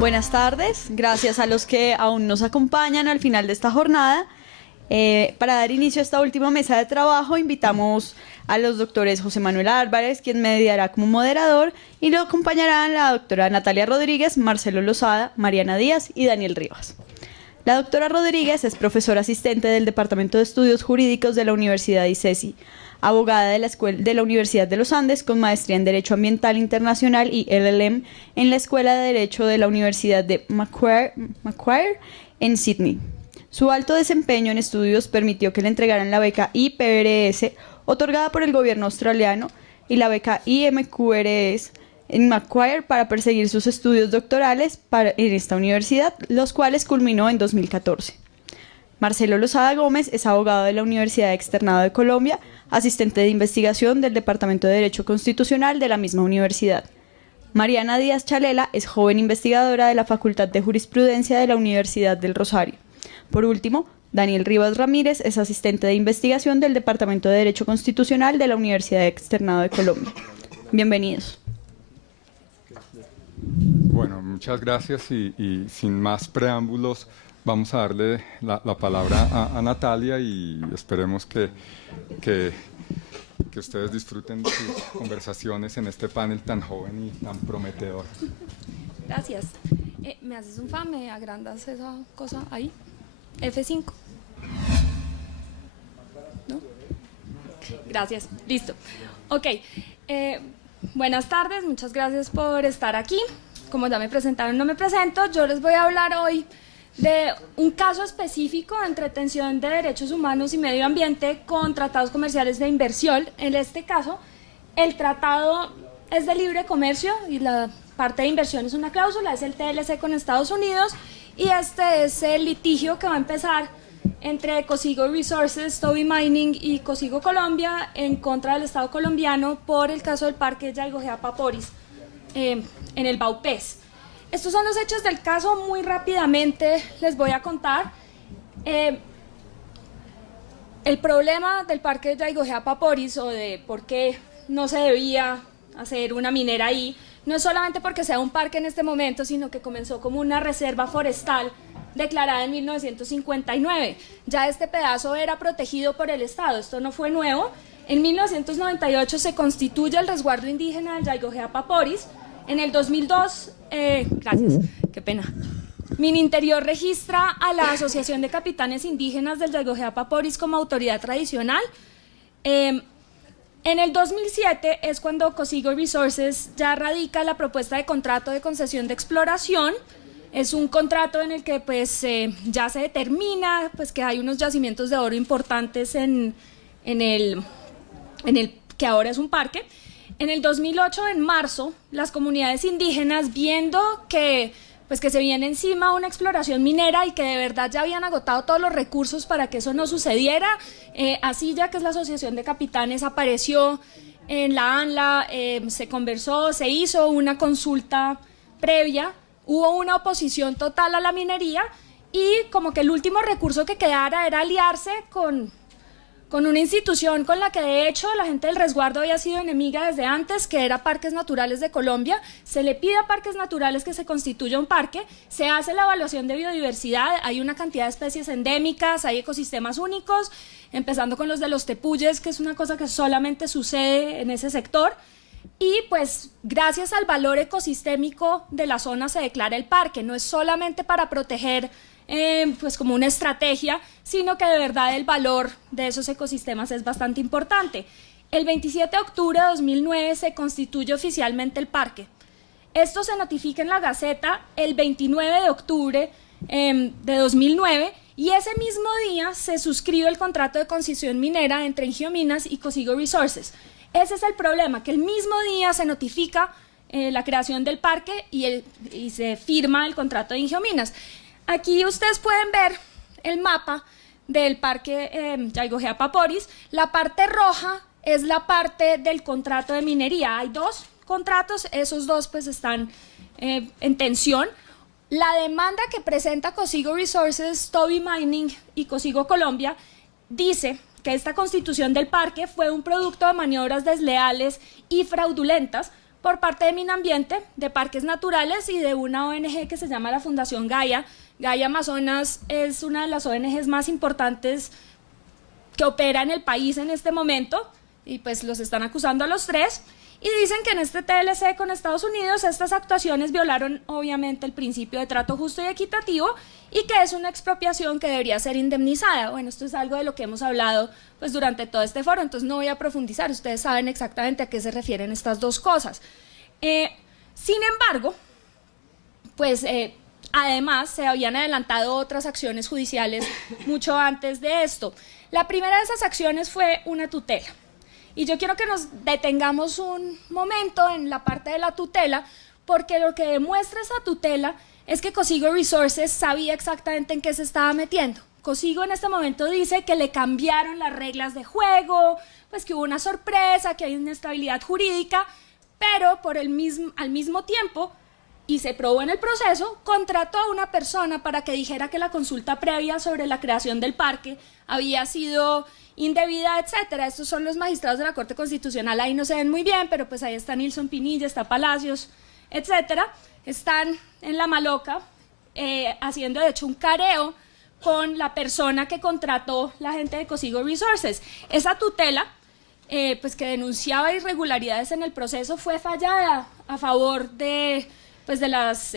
Buenas tardes, gracias a los que aún nos acompañan al final de esta jornada. Para dar inicio a esta última mesa de trabajo, invitamos a los doctores José Manuel Álvarez, quien mediará como moderador, y lo acompañarán la doctora Natalia Rodríguez, Marcelo Lozada, Mariana Díaz y Daniel Rivas. La doctora Rodríguez es profesora asistente del Departamento de Estudios Jurídicos de la Universidad ICESI, abogada de la Universidad de los Andes con maestría en Derecho Ambiental Internacional y LLM en la Escuela de Derecho de la Universidad de Macquarie en Sydney. Su alto desempeño en estudios permitió que le entregaran la beca IPRS otorgada por el gobierno australiano y la beca IMQRS en Macquarie para perseguir sus estudios doctorales en esta universidad, los cuales culminó en 2014. Marcelo Lozada Gómez es abogado de la Universidad Externado de Colombia, asistente de investigación del Departamento de Derecho Constitucional de la misma universidad. Mariana Díaz Chalela es joven investigadora de la Facultad de Jurisprudencia de la Universidad del Rosario. Por último, Daniel Rivas Ramírez es asistente de investigación del Departamento de Derecho Constitucional de la Universidad Externado de Colombia. Bienvenidos. Bueno, muchas gracias y sin más preámbulos vamos a darle la palabra a Natalia y esperemos que ustedes disfruten de sus conversaciones en este panel tan joven y tan prometedor. Gracias. ¿Me haces un favor? ¿Me agrandas esa cosa ahí? F5. ¿No? Gracias. Listo. Ok. Buenas tardes. Muchas gracias por estar aquí. Como ya me presentaron, no me presento. Yo les voy a hablar hoy de un caso específico de entretención de derechos humanos y medio ambiente con tratados comerciales de inversión. En este caso, el tratado es de libre comercio y la parte de inversión es una cláusula, es el TLC con Estados Unidos, y este es el litigio que va a empezar entre Cosigo Resources, Toby Mining y Cosigo Colombia en contra del Estado colombiano por el caso del Parque Yaigojea-Paporis en el Baupés. Estos son los hechos del caso. Muy rápidamente les voy a contar. El problema del Parque Yaigojea-Paporis, o de por qué no se debía hacer una minera ahí, no es solamente porque sea un parque en este momento, sino que comenzó como una reserva forestal declarada en 1959. Ya este pedazo era protegido por el Estado, esto no fue nuevo. En 1998 se constituye el resguardo indígena del Yaigojea-Paporis. En el 2002, gracias, qué pena, Mininterior registra a la Asociación de Capitanes Indígenas del Yaigojea-Paporis como autoridad tradicional. En el 2007 es cuando Cosigo Resources ya radica la propuesta de contrato de concesión de exploración. Es un contrato en el que pues, ya se determina pues, que hay unos yacimientos de oro importantes en el que ahora es un parque. En el 2008, en marzo, las comunidades indígenas, viendo que se viene encima una exploración minera y que de verdad ya habían agotado todos los recursos para que eso no sucediera, así ya que es la Asociación de Capitanes, apareció en la ANLA, se conversó, se hizo una consulta previa, hubo una oposición total a la minería y como que el último recurso que quedara era aliarse con una institución con la que de hecho la gente del resguardo había sido enemiga desde antes, que era Parques Naturales de Colombia. Se le pide a Parques Naturales que se constituya un parque, se hace la evaluación de biodiversidad, hay una cantidad de especies endémicas, hay ecosistemas únicos, empezando con los de los tepuyes, que es una cosa que solamente sucede en ese sector, y pues gracias al valor ecosistémico de la zona se declara el parque. No es solamente para proteger pues como una estrategia, sino que de verdad el valor de esos ecosistemas es bastante importante. El 27 de octubre de 2009 se constituye oficialmente el parque. Esto se notifica en la Gaceta el 29 de octubre de 2009 y ese mismo día se suscribe el contrato de concesión minera entre Ingiominas y Cosigo Resources. Ese es el problema, que el mismo día se notifica la creación del parque y se firma el contrato de Ingiominas. Aquí ustedes pueden ver el mapa del parque Yaigojea-Paporis. La parte roja es la parte del contrato de minería. Hay dos contratos, esos dos pues están en tensión. La demanda que presenta Cosigo Resources, Toby Mining y Cosigo Colombia dice que esta constitución del parque fue un producto de maniobras desleales y fraudulentas por parte de Minambiente, de Parques Naturales y de una ONG que se llama la Fundación Gaia. Gaia Amazonas es una de las ONGs más importantes que opera en el país en este momento, y pues los están acusando a los tres, y dicen que en este TLC con Estados Unidos estas actuaciones violaron obviamente el principio de trato justo y equitativo, y que es una expropiación que debería ser indemnizada. Bueno, esto es algo de lo que hemos hablado pues durante todo este foro, entonces no voy a profundizar, ustedes saben exactamente a qué se refieren estas dos cosas. Sin embargo, pues además se habían adelantado otras acciones judiciales mucho antes de esto. La primera de esas acciones fue una tutela. Y yo quiero que nos detengamos un momento en la parte de la tutela, porque lo que demuestra esa tutela es que Cosigo Resources sabía exactamente en qué se estaba metiendo. Cosigo en este momento dice que le cambiaron las reglas de juego, pues que hubo una sorpresa, que hay inestabilidad jurídica, pero al mismo tiempo, y se probó en el proceso, contrató a una persona para que dijera que la consulta previa sobre la creación del parque había sido indebida, etcétera. Estos son los magistrados de la Corte Constitucional, ahí no se ven muy bien, pero pues ahí está Nilson Pinilla, está Palacios, etcétera. Están en la maloca haciendo de hecho un careo con la persona que contrató la gente de Cosigo Resources. Esa tutela, pues que denunciaba irregularidades en el proceso, fue fallada a favor de las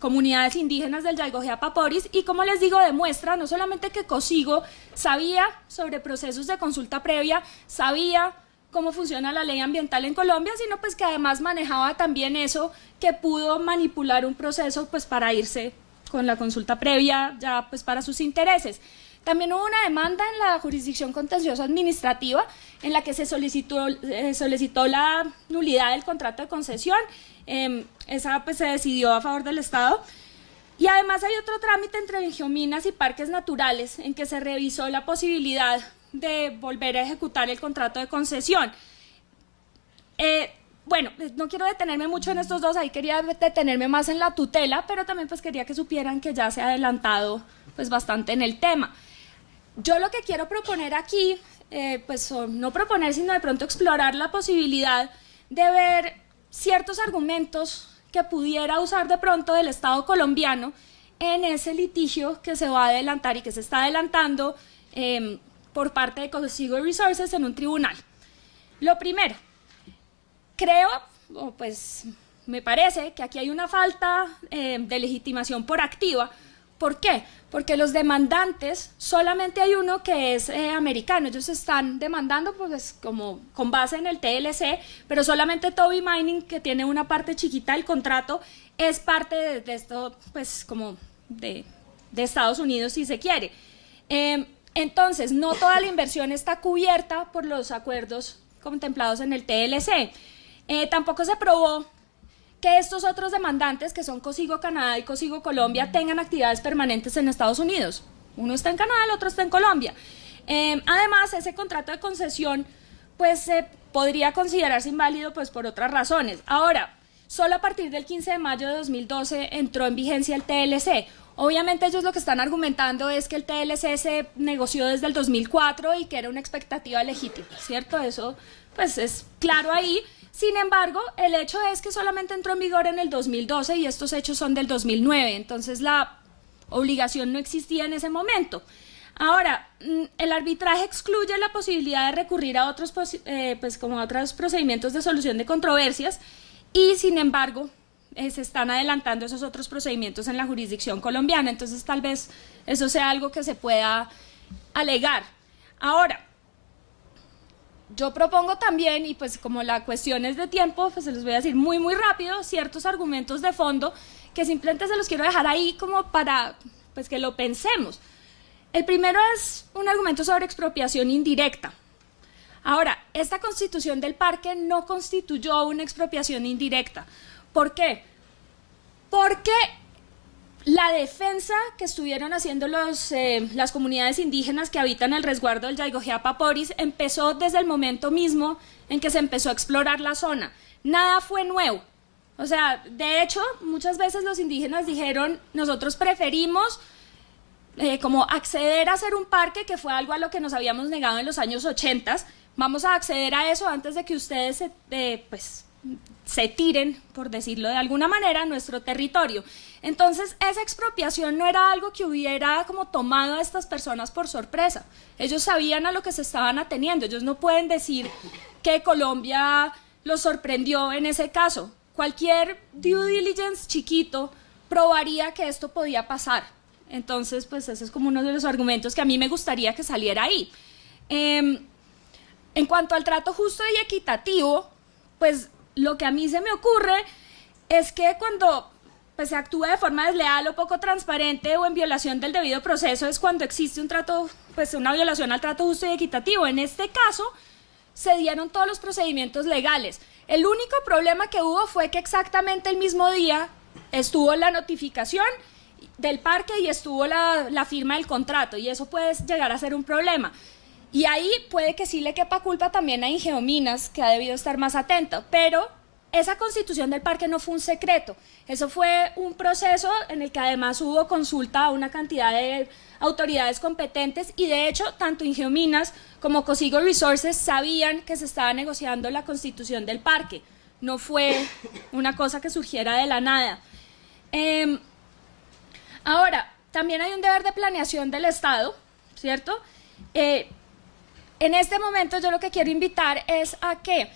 comunidades indígenas del Yaigojea Paporis, y como les digo, demuestra no solamente que Cosigo sabía sobre procesos de consulta previa, sabía cómo funciona la ley ambiental en Colombia, sino pues que además manejaba también eso, que pudo manipular un proceso pues para irse con la consulta previa ya pues para sus intereses. También hubo una demanda en la jurisdicción contenciosa administrativa en la que se solicitó la nulidad del contrato de concesión. Esa pues se decidió a favor del Estado. Y además hay otro trámite entre Geominas y Parques Naturales en que se revisó la posibilidad de volver a ejecutar el contrato de concesión. Bueno, no quiero detenerme mucho en estos dos, ahí quería detenerme más en la tutela, pero también pues quería que supieran que ya se ha adelantado pues bastante en el tema. Yo lo que quiero proponer aquí, pues no proponer, sino de pronto explorar la posibilidad de ver ciertos argumentos que pudiera usar de pronto del Estado colombiano en ese litigio que se va a adelantar y que se está adelantando por parte de Cosigo Resources en un tribunal. Lo primero, creo, pues me parece que aquí hay una falta de legitimación por activa. ¿Por qué? Porque los demandantes, solamente hay uno que es americano, ellos están demandando pues como con base en el TLC, pero solamente Toby Mining, que tiene una parte chiquita del contrato, es parte de esto pues como de Estados Unidos si se quiere. Entonces, no toda la inversión está cubierta por los acuerdos contemplados en el TLC. Tampoco se probó que estos otros demandantes, que son Cosigo Canadá y Cosigo Colombia, tengan actividades permanentes en Estados Unidos. Uno está en Canadá, el otro está en Colombia. Además, ese contrato de concesión pues podría considerarse inválido pues por otras razones. Ahora, solo a partir del 15 de mayo de 2012 entró en vigencia el TLC. Obviamente ellos lo que están argumentando es que el TLC se negoció desde el 2004 y que era una expectativa legítima, ¿cierto? Eso pues es claro ahí. Sin embargo, el hecho es que solamente entró en vigor en el 2012 y estos hechos son del 2009, entonces la obligación no existía en ese momento. Ahora, el arbitraje excluye la posibilidad de recurrir a otros, como a otros procedimientos de solución de controversias y, sin embargo, se están adelantando esos otros procedimientos en la jurisdicción colombiana, entonces tal vez eso sea algo que se pueda alegar. Ahora, yo propongo también, y pues como la cuestión es de tiempo, pues se los voy a decir muy rápido, ciertos argumentos de fondo que simplemente se los quiero dejar ahí como para pues que lo pensemos. El primero es un argumento sobre expropiación indirecta. Ahora, esta constitución del parque no constituyó una expropiación indirecta. ¿Por qué? Porque la defensa que estuvieron haciendo las comunidades indígenas que habitan el resguardo del Yaigojea Paporis empezó desde el momento mismo en que se empezó a explorar la zona. Nada fue nuevo. O sea, de hecho, muchas veces los indígenas dijeron, nosotros preferimos como acceder a hacer un parque, que fue algo a lo que nos habíamos negado en los años 80, vamos a acceder a eso antes de que ustedes se tiren, por decirlo de alguna manera, a nuestro territorio. Entonces, esa expropiación no era algo que hubiera como tomado a estas personas por sorpresa. Ellos sabían a lo que se estaban ateniendo. Ellos no pueden decir que Colombia los sorprendió en ese caso. Cualquier due diligence chiquito probaría que esto podía pasar. Entonces, pues ese es como uno de los argumentos que a mí me gustaría que saliera ahí. En cuanto al trato justo y equitativo, pues lo que a mí se me ocurre es que cuando pues, se actúa de forma desleal o poco transparente o en violación del debido proceso es cuando existe un trato, pues una violación al trato justo y equitativo. En este caso, se dieron todos los procedimientos legales. El único problema que hubo fue que exactamente el mismo día estuvo la notificación del parque y estuvo la firma del contrato, y eso puede llegar a ser un problema. Y ahí puede que sí le quepa culpa también a Ingeominas, que ha debido estar más atento, pero esa constitución del parque no fue un secreto, eso fue un proceso en el que además hubo consulta a una cantidad de autoridades competentes, y de hecho tanto Ingeominas como Cosigo Resources sabían que se estaba negociando la constitución del parque, no fue una cosa que surgiera de la nada. Ahora, también hay un deber de planeación del Estado, ¿cierto? En este momento yo lo que quiero invitar es a que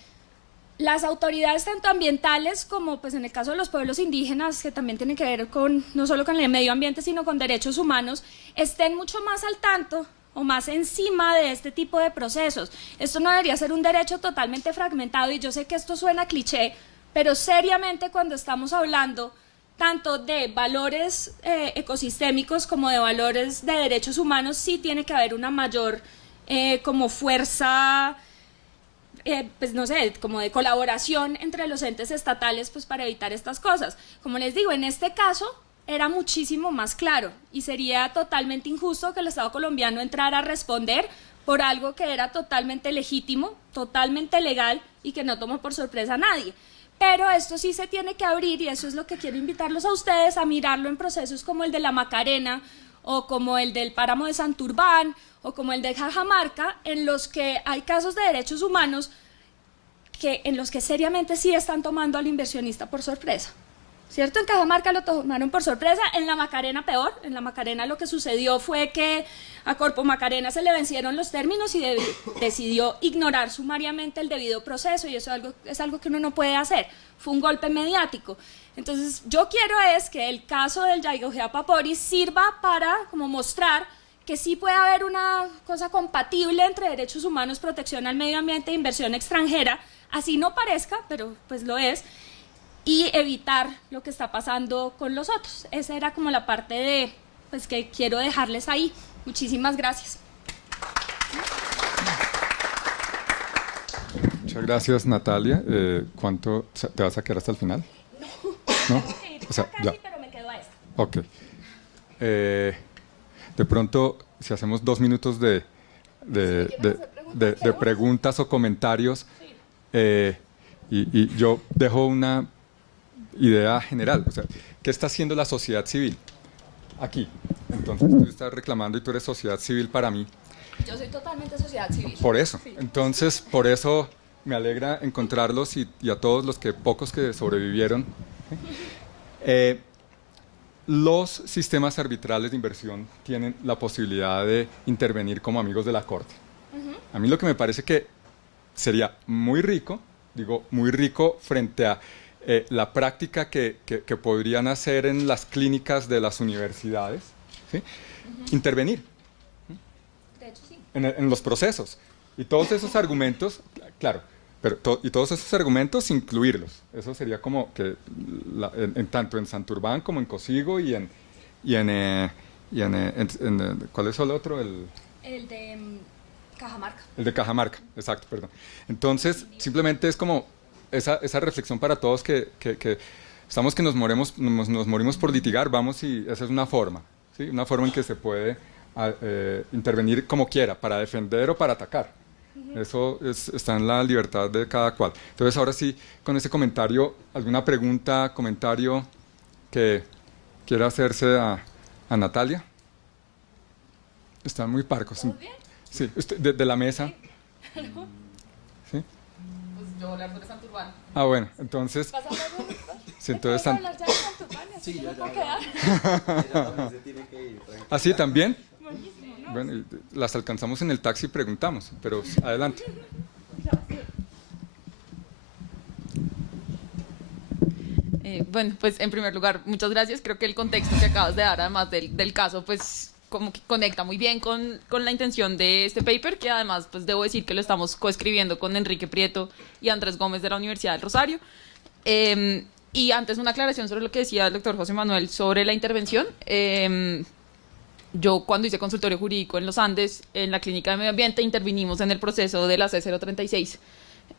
las autoridades tanto ambientales como pues en el caso de los pueblos indígenas, que también tienen que ver con no solo con el medio ambiente sino con derechos humanos, estén mucho más al tanto o más encima de este tipo de procesos. Esto no debería ser un derecho totalmente fragmentado, y yo sé que esto suena cliché, pero seriamente cuando estamos hablando tanto de valores ecosistémicos como de valores de derechos humanos, sí tiene que haber una mayor como fuerza, pues no sé, como de colaboración entre los entes estatales, pues para evitar estas cosas. Como les digo, en este caso era muchísimo más claro y sería totalmente injusto que el Estado colombiano entrara a responder por algo que era totalmente legítimo, totalmente legal y que no tomó por sorpresa a nadie. Pero esto sí se tiene que abrir, y eso es lo que quiero invitarlos a ustedes a mirarlo en procesos como el de la Macarena o como el del Páramo de Santurbán o como el de Cajamarca, en los que hay casos de derechos humanos en los que seriamente sí están tomando al inversionista por sorpresa. ¿Cierto? En Cajamarca lo tomaron por sorpresa, en la Macarena peor. En la Macarena lo que sucedió fue que a Corpo Macarena se le vencieron los términos y decidió ignorar sumariamente el debido proceso, y eso es algo que uno no puede hacer. Fue un golpe mediático. Entonces yo quiero es que el caso del Yaigojea Papori sirva para como mostrar que sí puede haber una cosa compatible entre derechos humanos, protección al medio ambiente e inversión extranjera, así no parezca, pero pues lo es, y evitar lo que está pasando con los otros. Esa era como la parte de, pues, que quiero dejarles ahí. Muchísimas gracias. Muchas gracias, Natalia. ¿Cuánto te vas a quedar hasta el final? ¿No? O sea, casi, ya. pero me quedo a esta. Ok. De pronto, si hacemos 2 minutos de preguntas o comentarios, y yo dejo una idea general. O sea, ¿qué está haciendo la sociedad civil aquí? Entonces, tú estás reclamando y tú eres sociedad civil para mí. Yo soy totalmente sociedad civil. Por eso. Entonces, por eso me alegra encontrarlos y a todos los pocos que sobrevivieron. Los sistemas arbitrales de inversión tienen la posibilidad de intervenir como amigos de la Corte. A mí lo que me parece que sería muy rico, digo, muy rico frente a la práctica que podrían hacer en las clínicas de las universidades, ¿sí? Intervenir De hecho, sí. en los procesos. Y todos esos argumentos, claro, pero y todos esos argumentos incluirlos. Eso sería como que tanto en Santurbán como en Cosigo y en ¿cuál es el otro? El de Cajamarca. El de Cajamarca, exacto, perdón. Entonces, simplemente es como esa reflexión para todos que estamos que nos morimos por litigar, vamos, y esa es una forma, ¿sí? Una forma en que se puede intervenir como quiera, para defender o para atacar. Eso está en la libertad de cada cual. Entonces, ahora sí, con ese comentario, ¿alguna pregunta, comentario que quiera hacerse a Natalia? Están muy parcos. ¿Todo bien? Sí, usted, de la mesa. No. ¿Sí? Pues yo voy a hablar de Santurbán. Ah, bueno, entonces... ¿Vas a hablar de Sí, entonces San- hablar ya de Santurbán? Así que no puedo quedar. Ella también se tiene que ir. tranquila. ¿Ah, sí, también? Buenísimo, ¿no? Bueno, y las alcanzamos en el taxi y preguntamos, pero adelante. Bueno, pues en primer lugar, muchas gracias. Creo que el contexto que acabas de dar, además del caso, pues como que conecta muy bien con la intención de este paper, que además, pues debo decir que lo estamos coescribiendo con Enrique Prieto y Andrés Gómez de la Universidad del Rosario. Y antes una aclaración sobre lo que decía el doctor José Manuel sobre la intervención. Yo cuando hice consultorio jurídico en los Andes, en la Clínica de Medio Ambiente, intervinimos en el proceso de la C036.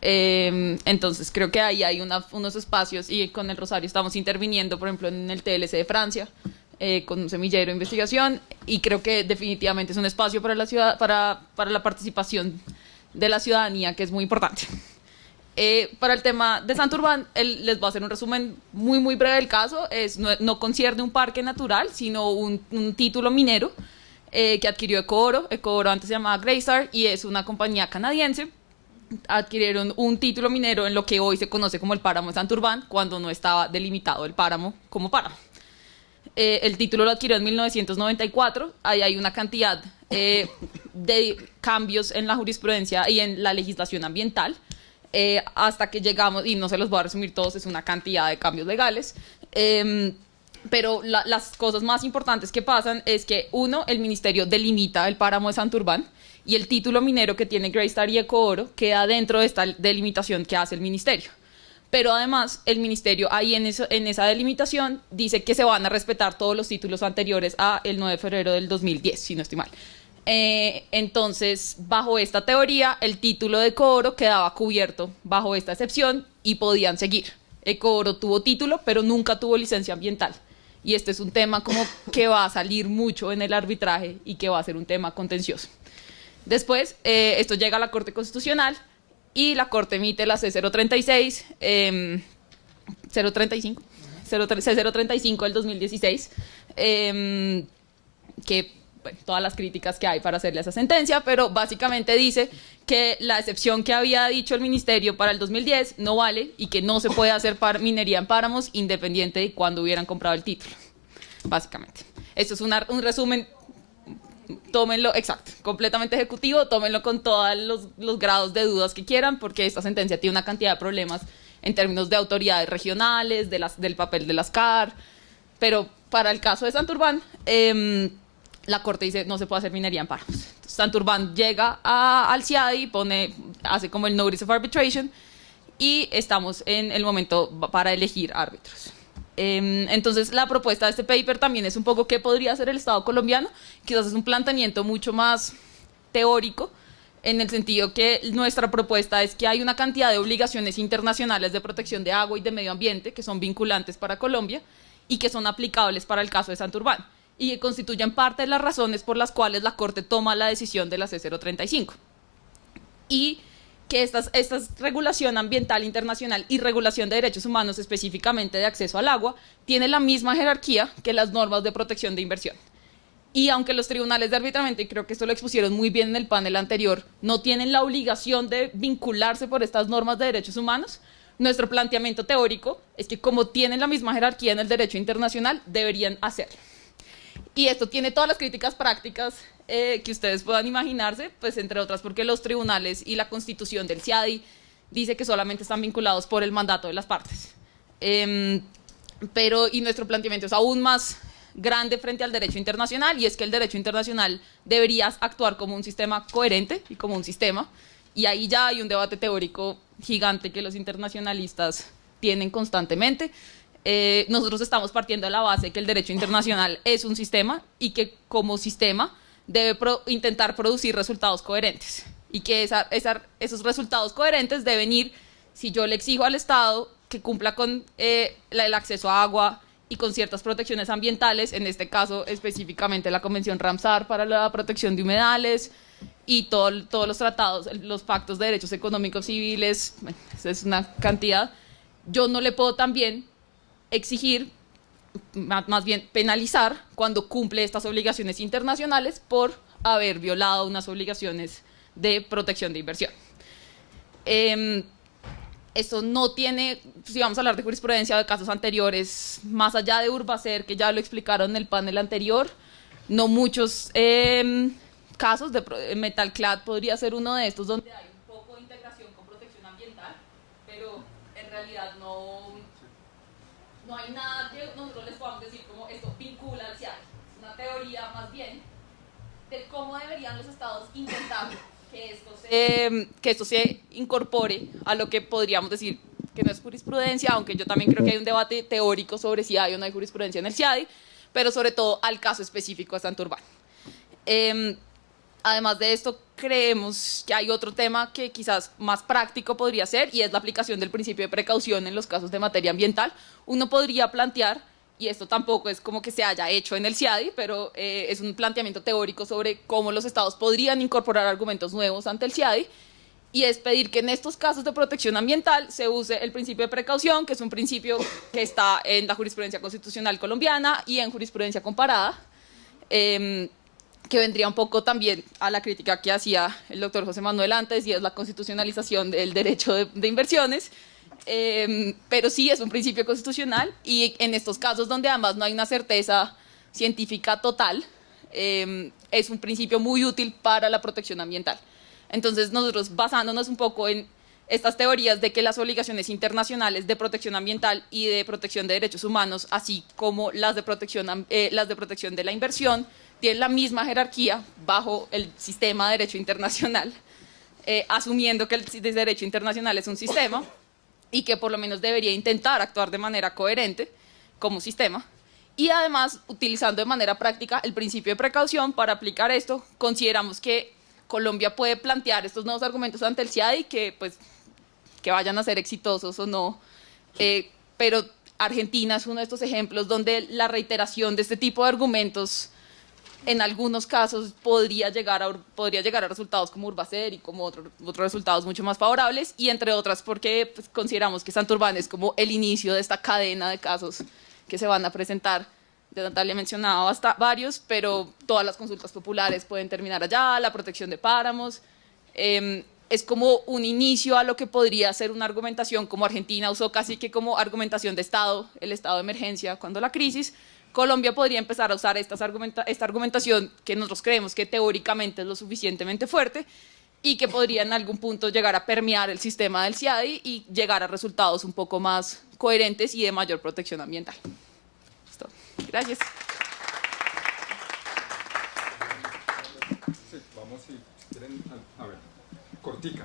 Entonces creo que ahí hay unos espacios y con el Rosario estamos interviniendo, por ejemplo, en el TLC de Francia, con un semillero de investigación, y creo que definitivamente es un espacio para la ciudad, para la participación de la ciudadanía, que es muy importante. Para el tema de Santurbán, les voy a hacer un resumen muy, muy breve del caso. No concierne un parque natural, sino un título minero que adquirió Ecooro. Ecooro antes se llamaba Greystar y es una compañía canadiense. Adquirieron un título minero en lo que hoy se conoce como el páramo de Santurbán, cuando no estaba delimitado el páramo como páramo. El título lo adquirió en 1994. Ahí hay una cantidad de cambios en la jurisprudencia y en la legislación ambiental. Hasta que llegamos, y no se los voy a resumir todos, es una cantidad de cambios legales, pero las cosas más importantes que pasan es que, uno, el ministerio delimita el páramo de Santurbán y el título minero que tiene Greystar y Ecooro queda dentro de esta delimitación que hace el ministerio. Pero además el ministerio ahí en esa delimitación dice que se van a respetar todos los títulos anteriores a el 9 de febrero del 2010, si no estoy mal. Entonces, bajo esta teoría, el título de Ecooro quedaba cubierto bajo esta excepción y podían seguir. Ecooro tuvo título, pero nunca tuvo licencia ambiental. Y este es un tema como que va a salir mucho en el arbitraje y que va a ser un tema contencioso. Después, esto llega a la Corte Constitucional y la Corte emite la C036, 035, C035 del 2016, que bueno, todas las críticas que hay para hacerle a esa sentencia, pero básicamente dice que la excepción que había dicho el ministerio para el 2010 no vale y que no se puede hacer minería en páramos independiente de cuándo hubieran comprado el título, básicamente. Esto es un resumen, tómenlo, exacto, completamente ejecutivo, tómenlo con todos los grados de dudas que quieran, porque esta sentencia tiene una cantidad de problemas en términos de autoridades regionales, del papel de las CAR, pero para el caso de Santurbán, la Corte dice no se puede hacer minería en páramos. Entonces, Santurbán llega al CIADI, hace como el Notice of Arbitration y estamos en el momento para elegir árbitros. Entonces la propuesta de este paper también es un poco qué podría hacer el Estado colombiano. Quizás es un planteamiento mucho más teórico, en el sentido que nuestra propuesta es que hay una cantidad de obligaciones internacionales de protección de agua y de medio ambiente que son vinculantes para Colombia y que son aplicables para el caso de Santurbán, y que constituyen parte de las razones por las cuales la Corte toma la decisión de la C035. Y que esta regulación ambiental internacional y regulación de derechos humanos, específicamente de acceso al agua, tiene la misma jerarquía que las normas de protección de inversión. Y aunque los tribunales de arbitramiento, y creo que esto lo expusieron muy bien en el panel anterior, no tienen la obligación de vincularse por estas normas de derechos humanos, nuestro planteamiento teórico es que como tienen la misma jerarquía en el derecho internacional, deberían hacerlo. Y esto tiene todas las críticas prácticas que ustedes puedan imaginarse, pues entre otras porque los tribunales y la constitución del CIADI dice que solamente están vinculados por el mandato de las partes. Y nuestro planteamiento es aún más grande frente al derecho internacional, y es que el derecho internacional debería actuar como un sistema coherente y como un sistema, y ahí ya hay un debate teórico gigante que los internacionalistas tienen constantemente. Nosotros estamos partiendo de la base que el derecho internacional es un sistema y que como sistema debe intentar producir resultados coherentes, y que esos resultados coherentes deben ir, si yo le exijo al Estado que cumpla con el acceso a agua y con ciertas protecciones ambientales, en este caso específicamente la Convención Ramsar para la protección de humedales y todos los tratados, los pactos de derechos económicos civiles, bueno, esa es una cantidad. Yo no le puedo también exigir, más bien penalizar, cuando cumple estas obligaciones internacionales por haber violado unas obligaciones de protección de inversión. Esto no tiene, si vamos a hablar de jurisprudencia de casos anteriores, más allá de Urbacer, que ya lo explicaron en el panel anterior, no muchos casos de Metalclad podría ser uno de estos donde hay un poco de integración con protección ambiental, pero en realidad no hay nada que nosotros les podamos decir como esto vincula al CIADI. Es una teoría más bien de cómo deberían los estados intentar que esto se incorpore a lo que podríamos decir que no es jurisprudencia, aunque yo también creo que hay un debate teórico sobre si hay o no hay jurisprudencia en el CIADI, pero sobre todo al caso específico de Santurbán. Además de esto, creemos que hay otro tema que quizás más práctico podría ser, y es la aplicación del principio de precaución en los casos de materia ambiental. Uno podría plantear, y esto tampoco es como que se haya hecho en el CIADI, pero es un planteamiento teórico sobre cómo los estados podrían incorporar argumentos nuevos ante el CIADI, y es pedir que en estos casos de protección ambiental se use el principio de precaución, que es un principio que está en la jurisprudencia constitucional colombiana y en jurisprudencia comparada, que vendría un poco también a la crítica que hacía el doctor José Manuel antes, y es la constitucionalización del derecho de inversiones. Pero sí es un principio constitucional, y en estos casos donde además no hay una certeza científica total, es un principio muy útil para la protección ambiental. Entonces nosotros, basándonos un poco en estas teorías de que las obligaciones internacionales de protección ambiental y de protección de derechos humanos, así como las de protección de la inversión, tienen la misma jerarquía bajo el sistema de derecho internacional, asumiendo que el derecho internacional es un sistema y que por lo menos debería intentar actuar de manera coherente como sistema, y además utilizando de manera práctica el principio de precaución para aplicar esto, consideramos que Colombia puede plantear estos nuevos argumentos ante el CIADI que vayan a ser exitosos o no, pero Argentina es uno de estos ejemplos donde la reiteración de este tipo de argumentos en algunos casos podría llegar a resultados como Urbacer y como otros resultados mucho más favorables, y entre otras porque pues, consideramos que Santurbán es como el inicio de esta cadena de casos que se van a presentar. Ya Natalia mencionaba hasta varios, pero todas las consultas populares pueden terminar allá, la protección de páramos. Es como un inicio a lo que podría ser una argumentación como Argentina usó casi que como argumentación de Estado, el estado de emergencia cuando la crisis. Colombia podría empezar a usar esta argumentación que nosotros creemos que teóricamente es lo suficientemente fuerte y que podría en algún punto llegar a permear el sistema del CIADI y llegar a resultados un poco más coherentes y de mayor protección ambiental. Listo. Gracias. Sí, vamos si quieren, a ver, cortica.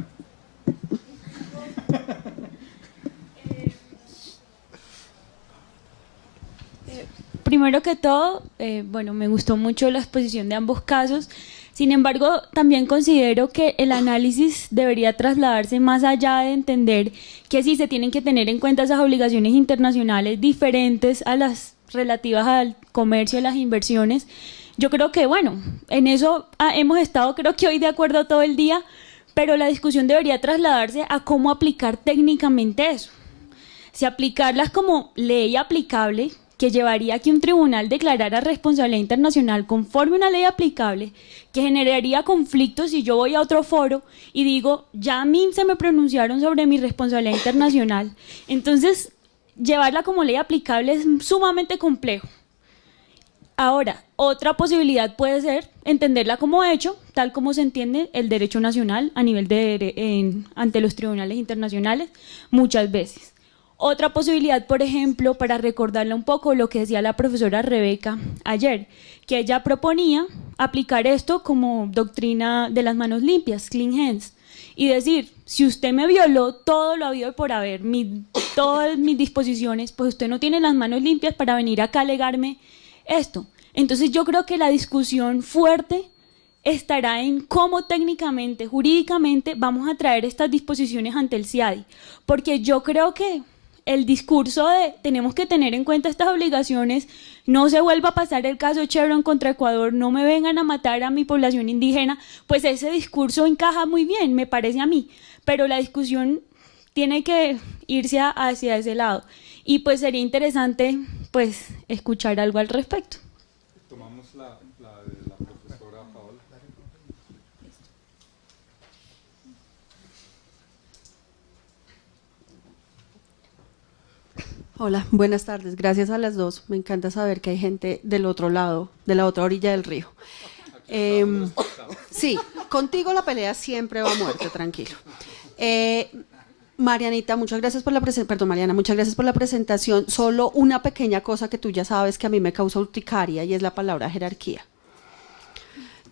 Primero que todo, bueno, me gustó mucho la exposición de ambos casos. Sin embargo, también considero que el análisis debería trasladarse más allá de entender que sí se tienen que tener en cuenta esas obligaciones internacionales diferentes a las relativas al comercio y las inversiones. Yo creo que, bueno, en eso hemos estado, creo que hoy de acuerdo todo el día, pero la discusión debería trasladarse a cómo aplicar técnicamente eso. Si aplicarlas como ley aplicable, que llevaría a que un tribunal declarara responsabilidad internacional conforme a una ley aplicable, que generaría conflictos si yo voy a otro foro y digo, ya a mí se me pronunciaron sobre mi responsabilidad internacional. Entonces, llevarla como ley aplicable es sumamente complejo. Ahora, otra posibilidad puede ser entenderla como hecho, tal como se entiende el derecho nacional a nivel ante los tribunales internacionales muchas veces. Otra posibilidad, por ejemplo, para recordarle un poco lo que decía la profesora Rebeca ayer, que ella proponía aplicar esto como doctrina de las manos limpias, clean hands, y decir, si usted me violó todo lo habido por haber, todas mis disposiciones, pues usted no tiene las manos limpias para venir acá a alegarme esto. Entonces yo creo que la discusión fuerte estará en cómo técnicamente, jurídicamente, vamos a traer estas disposiciones ante el CIADI, porque yo creo que el discurso de tenemos que tener en cuenta estas obligaciones, no se vuelva a pasar el caso Chevron contra Ecuador, no me vengan a matar a mi población indígena, pues ese discurso encaja muy bien, me parece a mí, pero la discusión tiene que irse hacia ese lado, y pues sería interesante pues escuchar algo al respecto. Tomamos la de la profesora Paola. Hola, buenas tardes. Gracias a las dos. Me encanta saber que hay gente del otro lado, de la otra orilla del río. Sí, contigo la pelea siempre va a muerte, tranquilo. Marianita, muchas gracias por la presentación. Mariana, muchas gracias por la presentación. Solo una pequeña cosa que tú ya sabes que a mí me causa urticaria y es la palabra jerarquía.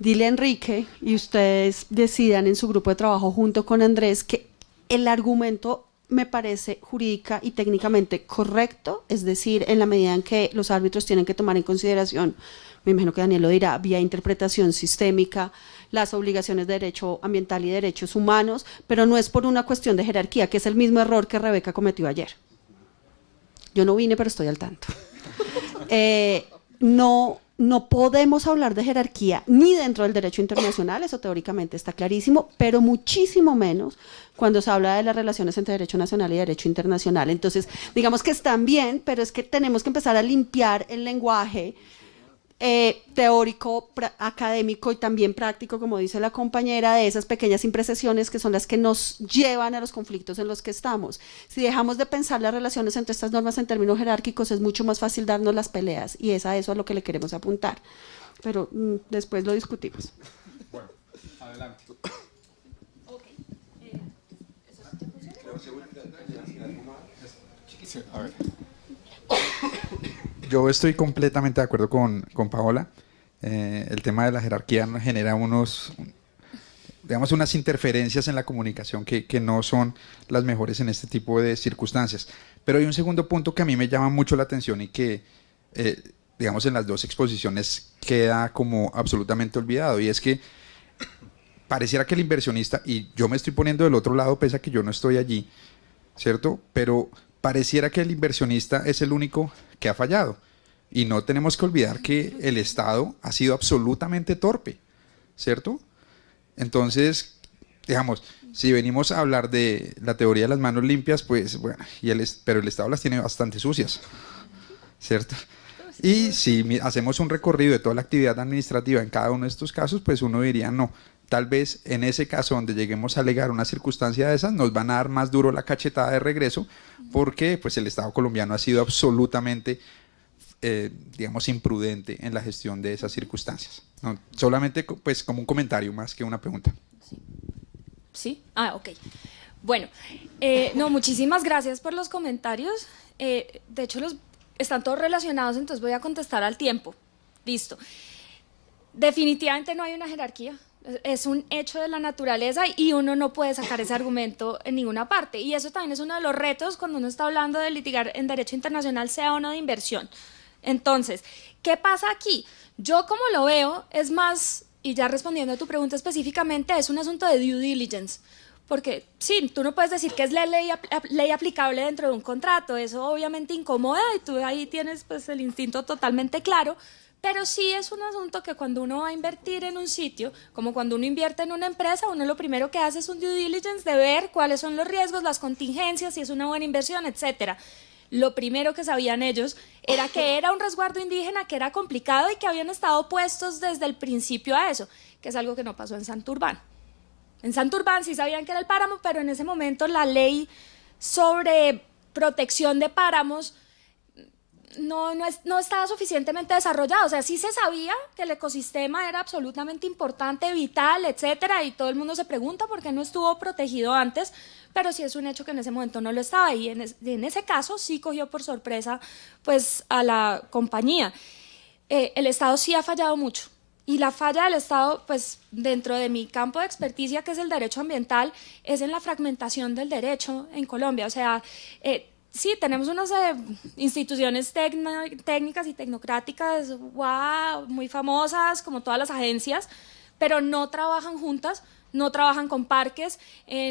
Dile a Enrique y ustedes decidan en su grupo de trabajo junto con Andrés que el argumento me parece jurídica y técnicamente correcto, es decir, en la medida en que los árbitros tienen que tomar en consideración, me imagino que Daniel lo dirá, vía interpretación sistémica, las obligaciones de derecho ambiental y derechos humanos, pero no es por una cuestión de jerarquía, que es el mismo error que Rebeca cometió ayer. Yo no vine, pero estoy al tanto. No podemos hablar de jerarquía ni dentro del derecho internacional, eso teóricamente está clarísimo, pero muchísimo menos cuando se habla de las relaciones entre derecho nacional y derecho internacional. Entonces, digamos que están bien, pero es que tenemos que empezar a limpiar el lenguaje teórico, académico y también práctico, como dice la compañera, de esas pequeñas imprecisiones que son las que nos llevan a los conflictos en los que estamos. Si dejamos de pensar las relaciones entre estas normas en términos jerárquicos, es mucho más fácil darnos las peleas, y es a eso a lo que le queremos apuntar. Pero después lo discutimos. Bueno, adelante. Sí, a ver. Yo estoy completamente de acuerdo con Paola. El tema de la jerarquía nos genera digamos, unas interferencias en la comunicación que no son las mejores en este tipo de circunstancias. Pero hay un segundo punto que a mí me llama mucho la atención y que, digamos, en las dos exposiciones queda como absolutamente olvidado, y es que pareciera que el inversionista, y yo me estoy poniendo del otro lado pese a que yo no estoy allí, ¿cierto? Pero pareciera que el inversionista es el único que ha fallado, y no tenemos que olvidar que el Estado ha sido absolutamente torpe, ¿cierto? Entonces, digamos, si venimos a hablar de la teoría de las manos limpias, pues bueno, pero el Estado las tiene bastante sucias, ¿cierto? Y si hacemos un recorrido de toda la actividad administrativa en cada uno de estos casos, pues uno diría no. Tal vez en ese caso donde lleguemos a alegar una circunstancia de esas, nos van a dar más duro la cachetada de regreso, porque pues el Estado colombiano ha sido absolutamente, digamos, imprudente en la gestión de esas circunstancias. No, solamente pues como un comentario más que una pregunta. ¿Sí? Ah, ok. Bueno, no, muchísimas gracias por los comentarios. De hecho, están todos relacionados, entonces voy a contestar al tiempo. Listo. Definitivamente no hay una jerarquía. Es un hecho de la naturaleza y uno no puede sacar ese argumento en ninguna parte. Y eso también es uno de los retos cuando uno está hablando de litigar en derecho internacional, sea o no de inversión. Entonces, ¿qué pasa aquí? Yo como lo veo, es más, y ya respondiendo a tu pregunta específicamente, es un asunto de due diligence. Porque sí, tú no puedes decir que es la ley aplicable dentro de un contrato, eso obviamente incomoda y tú ahí tienes pues el instinto totalmente claro. Pero sí es un asunto que cuando uno va a invertir en un sitio, como cuando uno invierte en una empresa, uno lo primero que hace es un due diligence de ver cuáles son los riesgos, las contingencias, si es una buena inversión, etcétera. Lo primero que sabían ellos era que era un resguardo indígena, que era complicado y que habían estado opuestos desde el principio a eso, que es algo que no pasó en Santurbán. En Santurbán sí sabían que era el páramo, pero en ese momento la ley sobre protección de páramos no estaba suficientemente desarrollado. O sea, sí se sabía que el ecosistema era absolutamente importante, vital, etcétera, y todo el mundo se pregunta por qué no estuvo protegido antes, pero sí es un hecho que en ese momento no lo estaba, y en ese caso sí cogió por sorpresa pues a la compañía. El Estado sí ha fallado mucho, y la falla del Estado, pues dentro de mi campo de experticia, que es el derecho ambiental, es en la fragmentación del derecho en Colombia. O sea, sí, tenemos unas instituciones técnicas y tecnocráticas, wow, muy famosas, como todas las agencias, pero no trabajan juntas, no trabajan con parques,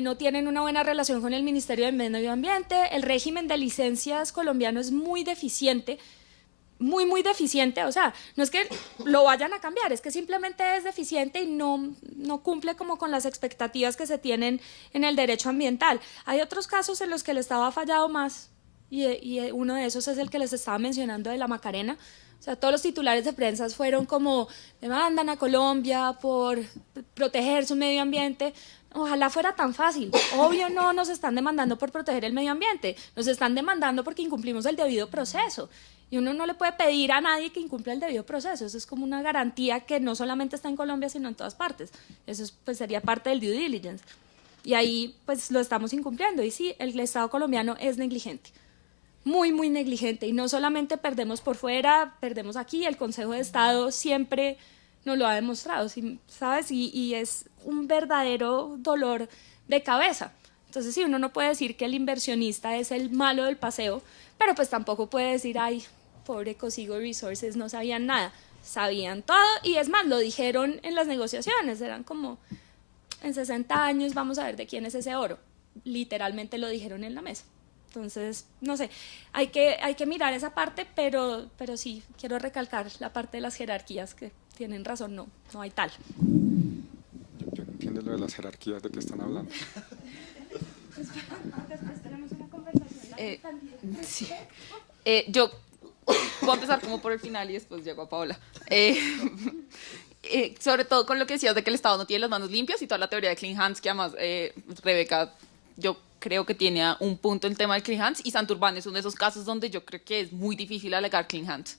no tienen una buena relación con el Ministerio de Medio Ambiente. El régimen de licencias colombiano es muy deficiente, muy deficiente. O sea, no es que lo vayan a cambiar, es que simplemente es deficiente y no cumple como con las expectativas que se tienen en el derecho ambiental. Hay otros casos en los que el Estado ha fallado más, y uno de esos es el que les estaba mencionando de la Macarena. O sea, todos los titulares de prensa fueron como demandan a Colombia por proteger su medio ambiente. Ojalá fuera tan fácil. Obvio no nos están demandando por proteger el medio ambiente, nos están demandando porque incumplimos el debido proceso. Y uno no le puede pedir a nadie que incumpla el debido proceso. Eso es como una garantía que no solamente está en Colombia, sino en todas partes. Eso pues sería parte del due diligence. Y ahí pues lo estamos incumpliendo. Y sí, el Estado colombiano es negligente. Muy, muy negligente. Y no solamente perdemos por fuera, perdemos aquí. El Consejo de Estado siempre nos lo ha demostrado, ¿sabes? Y es un verdadero dolor de cabeza. Entonces, sí, uno no puede decir que el inversionista es el malo del paseo, pero pues tampoco puede decir, ay, pobre Cosigo Resources, no sabían nada. Sabían todo, y es más, lo dijeron en las negociaciones, eran como, en 60 años vamos a ver de quién es ese oro. Literalmente lo dijeron en la mesa. Entonces, no sé, hay que mirar esa parte, pero sí, quiero recalcar la parte de las jerarquías, que tienen razón, no hay tal. Yo no entiendo lo de las jerarquías de que están hablando. Sí. Yo voy a empezar como por el final y después llego a Paola. Sobre todo con lo que decías de que el Estado no tiene las manos limpias y toda la teoría de clean hands, que además Rebeca, yo creo que tiene un punto el tema de clean hands, y Santurbán es uno de esos casos donde yo creo que es muy difícil alegar clean hands,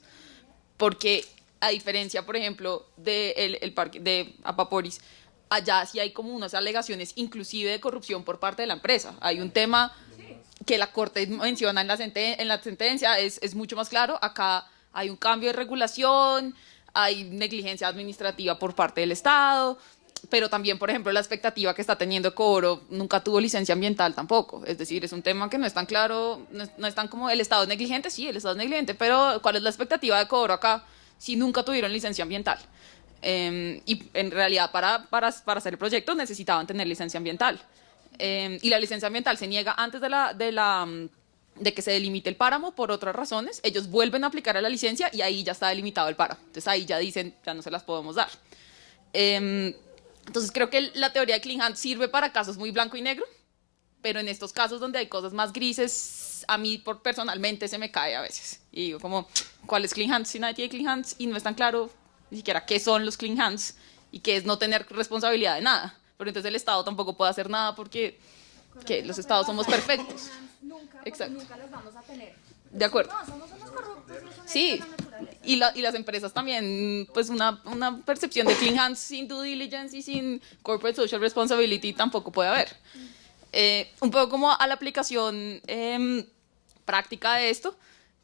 porque a diferencia, por ejemplo, del parque de Apaporis, allá sí hay como unas alegaciones inclusive de corrupción por parte de la empresa. Hay un tema que la Corte menciona en la sentencia, es mucho más claro. Acá hay un cambio de regulación, hay negligencia administrativa por parte del Estado, pero también, por ejemplo, la expectativa que está teniendo Coboro nunca tuvo licencia ambiental tampoco. Es decir, es un tema que no es tan claro, no es tan como el Estado es negligente, sí, el Estado es negligente, pero ¿cuál es la expectativa de Coboro acá si nunca tuvieron licencia ambiental? Y en realidad para hacer el proyecto necesitaban tener licencia ambiental. Y la licencia ambiental se niega antes de que se delimite el páramo por otras razones. Ellos vuelven a aplicar a la licencia y ahí ya está delimitado el páramo. Entonces ahí ya dicen, ya no se las podemos dar. Entonces creo que la teoría de clean hands sirve para casos muy blanco y negro, pero en estos casos donde hay cosas más grises, a mí personalmente se me cae a veces. Y digo como, ¿cuál es clean hands si nadie tiene clean hands? Y no es tan claro ni siquiera qué son los clean hands y qué es no tener responsabilidad de nada. Pero entonces el Estado tampoco puede hacer nada porque los Estados somos perfectos. Exacto. Nunca los vamos a tener. De acuerdo. No, somos unos corruptos. Sí, y las empresas también, pues una percepción de clean hands sin due diligence y sin corporate social responsibility tampoco puede haber. Un poco como a la aplicación práctica de esto,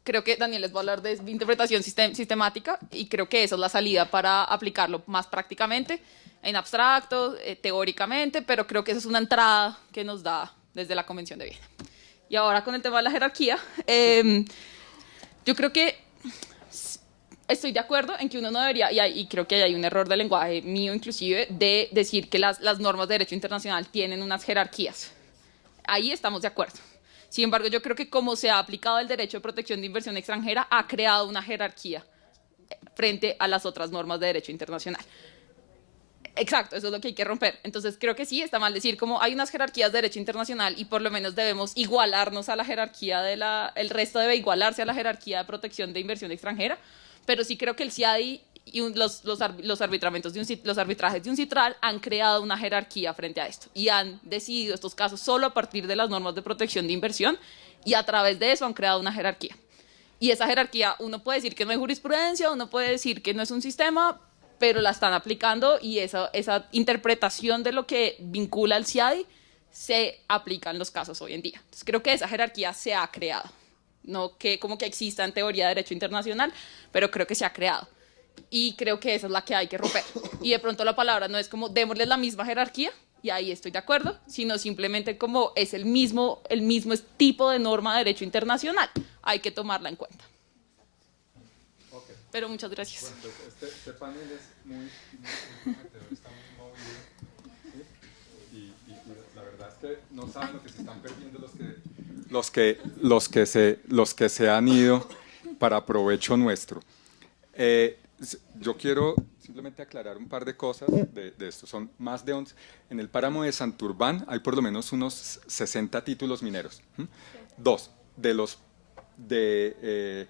creo que Daniel les va a hablar de interpretación sistemática, y creo que esa es la salida para aplicarlo más prácticamente, en abstracto, teóricamente, pero creo que esa es una entrada que nos da desde la Convención de Viena. Y ahora con el tema de la jerarquía, yo creo que estoy de acuerdo en que uno no debería, y creo que hay un error de lenguaje mío inclusive, de decir que las normas de derecho internacional tienen unas jerarquías. Ahí estamos de acuerdo. Sin embargo, yo creo que como se ha aplicado el derecho de protección de inversión extranjera, ha creado una jerarquía frente a las otras normas de derecho internacional. Exacto, eso es lo que hay que romper. Entonces creo que sí, está mal decir como hay unas jerarquías de derecho internacional y por lo menos debemos igualarnos a la jerarquía el resto debe igualarse a la jerarquía de protección de inversión extranjera, pero sí creo que el CIADI y los arbitrajes de un CITRAL han creado una jerarquía frente a esto y han decidido estos casos solo a partir de las normas de protección de inversión, y a través de eso han creado una jerarquía. Y esa jerarquía, uno puede decir que no hay jurisprudencia, uno puede decir que no es un sistema, pero la están aplicando, y esa interpretación de lo que vincula al CIADI se aplica en los casos hoy en día. Entonces creo que esa jerarquía se ha creado, no que como que exista en teoría de derecho internacional, pero creo que se ha creado. Y creo que esa es la que hay que romper. Y de pronto la palabra no es como démosles la misma jerarquía, y ahí estoy de acuerdo, sino simplemente como es el mismo tipo de norma de derecho internacional. Hay que tomarla en cuenta. Okay. Pero muchas gracias. Bueno, pues este panel es muy prometedor, está muy movido. ¿Sí? Y la verdad es que no saben lo que se están perdiendo los que se han ido para provecho nuestro. Yo quiero simplemente aclarar un par de cosas de esto. Son más de 11. En el páramo de Santurbán hay por lo menos unos 60 títulos mineros. Dos de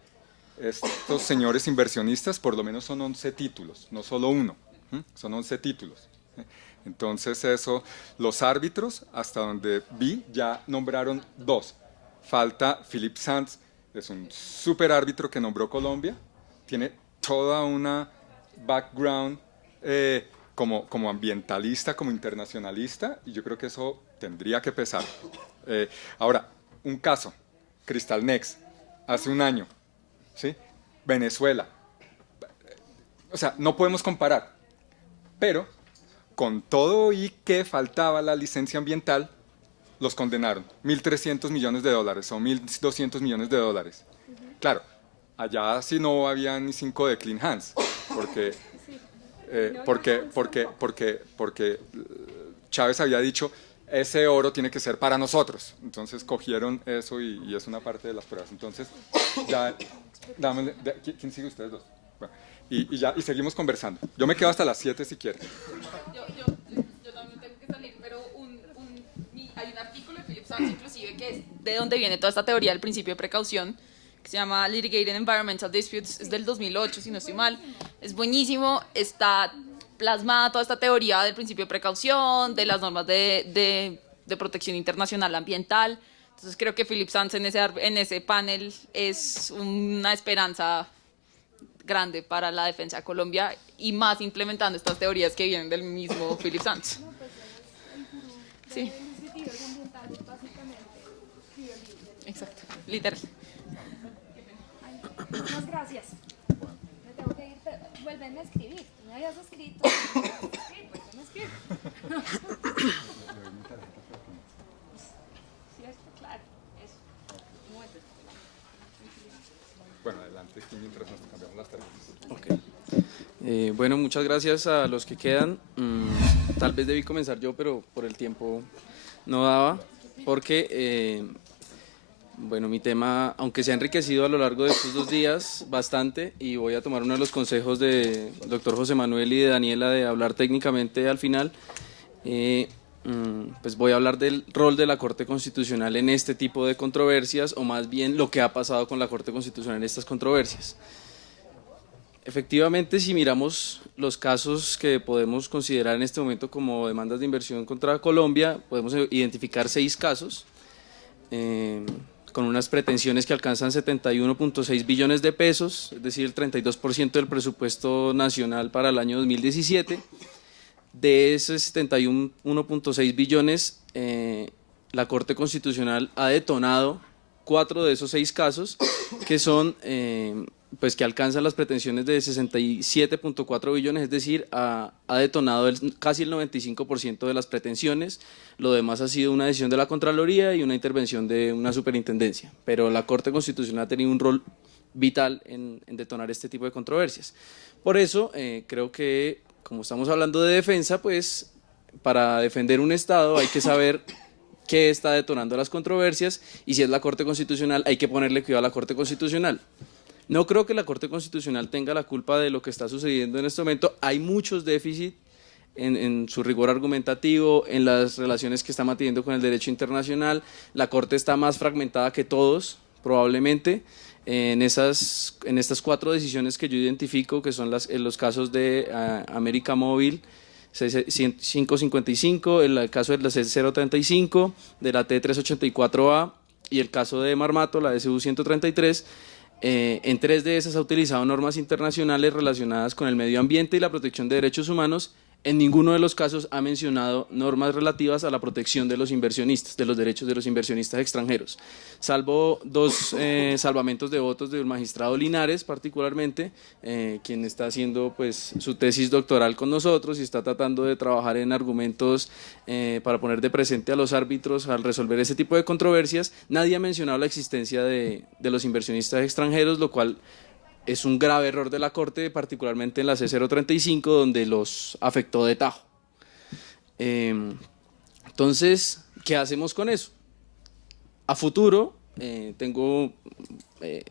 estos señores inversionistas, por lo menos son 11 títulos, no solo uno. Son 11 títulos. Entonces eso, los árbitros, hasta donde vi, ya nombraron 2. Falta Philip Sanz, es un super árbitro que nombró Colombia, tiene toda una background como ambientalista, como internacionalista, y yo creo que eso tendría que pesar. Ahora, un caso, Crystal Next, hace un año, ¿sí? Venezuela. O sea, no podemos comparar, pero con todo y que faltaba la licencia ambiental, los condenaron. $1.300 millones o $1.200 millones. Claro, allá sí no había ni 5 de clean hands, porque Chávez había dicho, ese oro tiene que ser para nosotros. Entonces cogieron eso y es una parte de las pruebas. Entonces, ya, ¿quién sigue ustedes dos? Bueno, y seguimos conversando. Yo me quedo hasta las 7 si quieren. Yo también tengo que salir, pero hay un artículo de Philip Sanz, inclusive, que es de donde viene toda esta teoría del principio de precaución, que se llama Litigated Environmental Disputes, es del 2008, si no estoy mal. Es buenísimo, está plasmada toda esta teoría del principio de precaución, de las normas de protección internacional ambiental. Entonces creo que Philip Sanz en ese panel es una esperanza grande para la defensa de Colombia, y más implementando estas teorías que vienen del mismo Philip Sanz. Sí. Exacto, literal. Muchas gracias. Me tengo que ir, pero vuelven a escribir. Tú me habías escrito. Sí, vuelven a escribir. Cierto, claro. Eso. Un momento. Bueno, adelante, mientras nos cambiamos las tarjetas. Okay. Bueno, muchas gracias a los que quedan. Tal vez debí comenzar yo, pero por el tiempo no daba, porque bueno, mi tema, aunque se ha enriquecido a lo largo de estos 2 días bastante, y voy a tomar uno de los consejos del doctor José Manuel y de Daniela de hablar técnicamente al final, pues voy a hablar del rol de la Corte Constitucional en este tipo de controversias, o más bien lo que ha pasado con la Corte Constitucional en estas controversias. Efectivamente, si miramos los casos que podemos considerar en este momento como demandas de inversión contra Colombia, podemos identificar 6 casos con unas pretensiones que alcanzan 71.6 billones de pesos, es decir, el 32% del presupuesto nacional para el año 2017. De esos 71.6 billones, la Corte Constitucional ha detonado 4 de esos 6 casos, que son pues que alcanzan las pretensiones de 67.4 billones, es decir, ha detonado casi el 95% de las pretensiones. Lo demás ha sido una decisión de la Contraloría y una intervención de una superintendencia, pero la Corte Constitucional ha tenido un rol vital en detonar este tipo de controversias. Por eso creo que, como estamos hablando de defensa, pues para defender un Estado hay que saber qué está detonando las controversias, y si es la Corte Constitucional hay que ponerle cuidado a la Corte Constitucional. No creo que la Corte Constitucional tenga la culpa de lo que está sucediendo en este momento. Hay muchos déficits en su rigor argumentativo, en las relaciones que está manteniendo con el derecho internacional. La Corte está más fragmentada que todos, probablemente. En estas 4 decisiones que yo identifico, que son en los casos de América Móvil 555, el caso de la C035, de la T384A y el caso de Marmato, la SU 133, en 3 de esas ha utilizado normas internacionales relacionadas con el medio ambiente y la protección de derechos humanos. En ninguno de los casos ha mencionado normas relativas a la protección de los inversionistas, de los derechos de los inversionistas extranjeros, salvo 2 salvamentos de votos del magistrado Linares, particularmente, quien está haciendo pues su tesis doctoral con nosotros y está tratando de trabajar en argumentos para poner de presente a los árbitros al resolver ese tipo de controversias. Nadie ha mencionado la existencia de los inversionistas extranjeros, lo cual es un grave error de la Corte, particularmente en la C035, donde los afectó de tajo. Entonces, ¿qué hacemos con eso? A futuro, he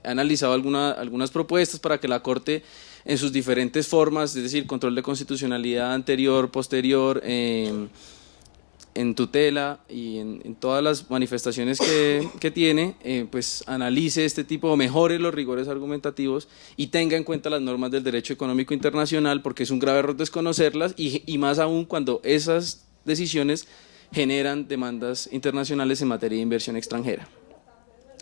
analizado algunas propuestas para que la Corte, en sus diferentes formas, es decir, control de constitucionalidad anterior, posterior, en tutela y en todas las manifestaciones que tiene, pues analice este tipo, o mejore los rigores argumentativos y tenga en cuenta las normas del derecho económico internacional, porque es un grave error desconocerlas y más aún cuando esas decisiones generan demandas internacionales en materia de inversión extranjera.